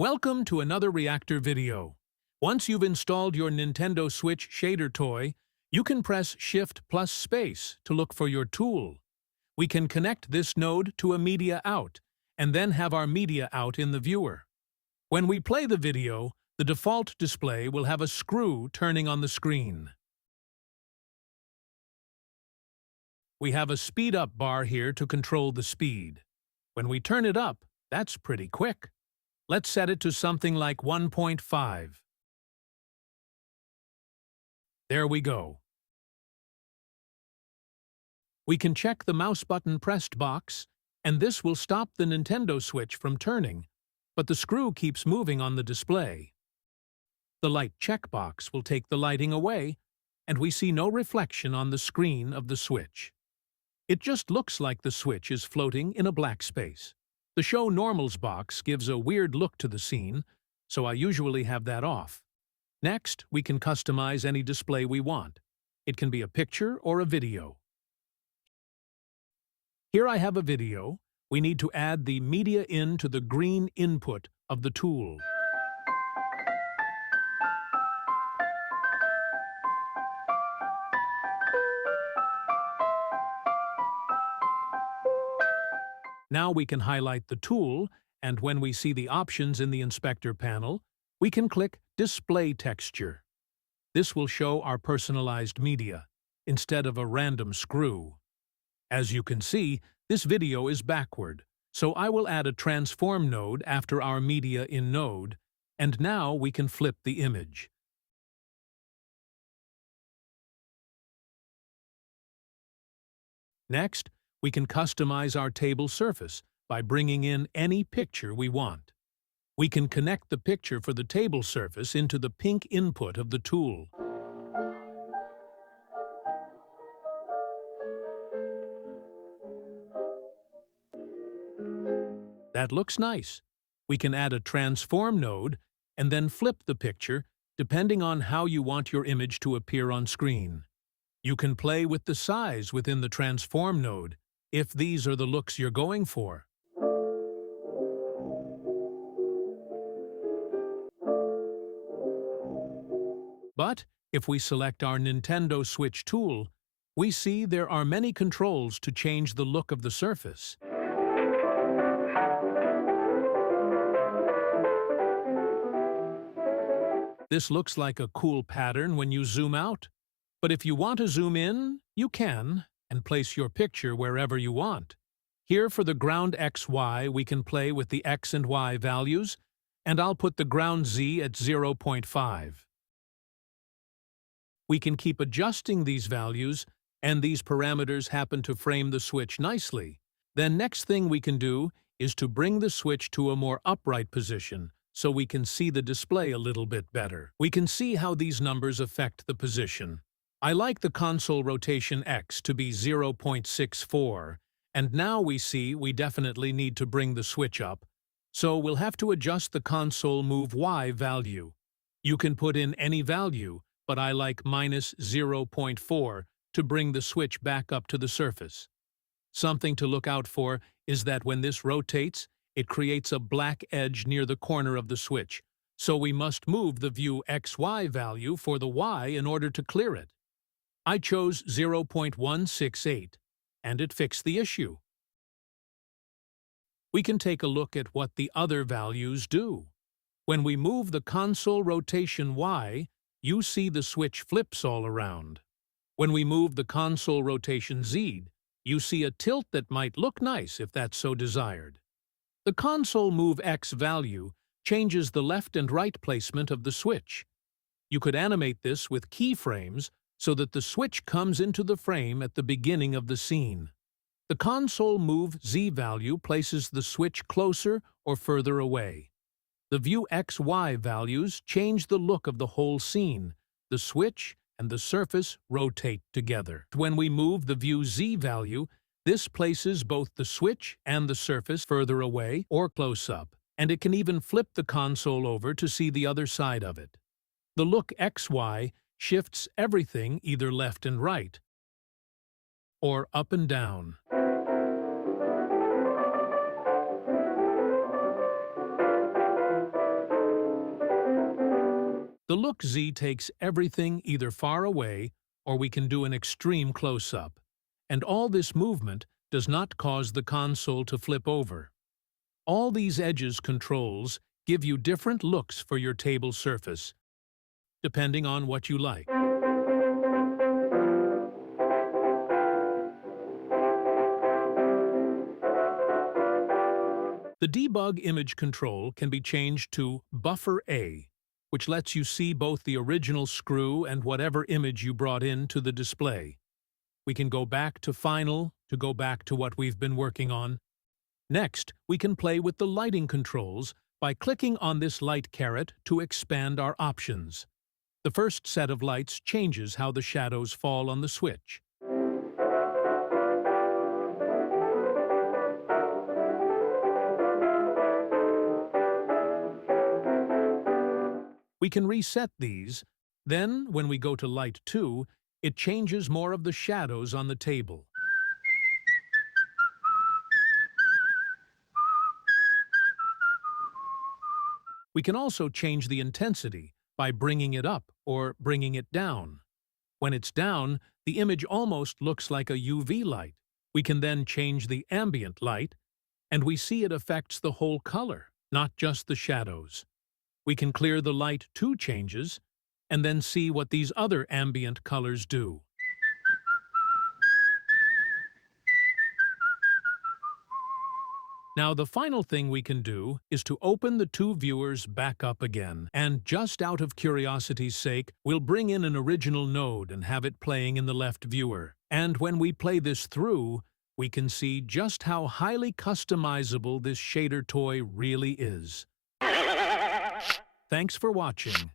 Welcome to another Reactor video. Once you've installed your Nintendo Switch shader toy, you can press Shift plus Space to look for your tool. We can connect this node to a media out, and then have our media out in the viewer. When we play the video, the default display will have a screw turning on the screen. We have a speed up bar here to control the speed. When we turn it up, that's pretty quick. Let's set it to something like 1.5. There we go. We can check the mouse button pressed box, and this will stop the Nintendo Switch from turning, but the screw keeps moving on the display. The light checkbox will take the lighting away, and we see no reflection on the screen of the Switch. It just looks like the Switch is floating in a black space. The Show Normals box gives a weird look to the scene, so I usually have that off. Next, we can customize any display we want. It can be a picture or a video. Here I have a video. We need to add the media in to the green input of the tool. Now we can highlight the tool, and when we see the options in the inspector panel, we can click Display Texture. This will show our personalized media, instead of a random screw. As you can see, this video is backward, so I will add a transform node after our media in node, and now we can flip the image. Next, we can customize our table surface by bringing in any picture we want. We can connect the picture for the table surface into the pink input of the tool. That looks nice. We can add a transform node and then flip the picture depending on how you want your image to appear on screen. You can play with the size within the transform node if these are the looks you're going for. But if we select our Nintendo Switch tool, we see there are many controls to change the look of the surface. This looks like a cool pattern when you zoom out, but if you want to zoom in, you can, and place your picture wherever you want. Here for the ground XY, we can play with the X and Y values, and I'll put the ground Z at 0.5. We can keep adjusting these values, and these parameters happen to frame the Switch nicely. Then next thing we can do is to bring the Switch to a more upright position, so we can see the display a little bit better. We can see how these numbers affect the position. I like the console rotation X to be 0.64, and now we see we definitely need to bring the Switch up, so we'll have to adjust the console move Y value. You can put in any value, but I like minus 0.4 to bring the Switch back up to the surface. Something to look out for is that when this rotates, it creates a black edge near the corner of the Switch, so we must move the view XY value for the Y in order to clear it. I chose 0.168, and it fixed the issue. We can take a look at what the other values do. When we move the console rotation Y, you see the Switch flips all around. When we move the console rotation Z, you see a tilt that might look nice if that's so desired. The console move X value changes the left and right placement of the Switch. You could animate this with keyframes so that the Switch comes into the frame at the beginning of the scene. The console move Z value places the Switch closer or further away. The view XY values change the look of the whole scene. The Switch and the surface rotate together. When we move the view Z value, this places both the Switch and the surface further away or close up, and it can even flip the console over to see the other side of it. The look XY shifts everything either left and right, or up and down. The Look Z takes everything either far away or we can do an extreme close-up. And all this movement does not cause the console to flip over. All these edges controls give you different looks for your table surface, depending on what you like. The Debug Image Control can be changed to Buffer A, which lets you see both the original screw and whatever image you brought into the display. We can go back to Final to go back to what we've been working on. Next, we can play with the lighting controls by clicking on this light caret to expand our options. The first set of lights changes how the shadows fall on the switch. We can reset these. Then, when we go to Light 2, it changes more of the shadows on the table. We can also change the intensity by bringing it up or bringing it down. When it's down, the image almost looks like a UV light. We can then change the ambient light, and we see it affects the whole color, not just the shadows. We can clear the Light 2 changes, and then see what these other ambient colors do. Now, the final thing we can do is to open the two viewers back up again, and just out of curiosity's sake, we'll bring in an original node and have it playing in the left viewer. And when we play this through, we can see just how highly customizable this shader toy really is. Thanks for watching.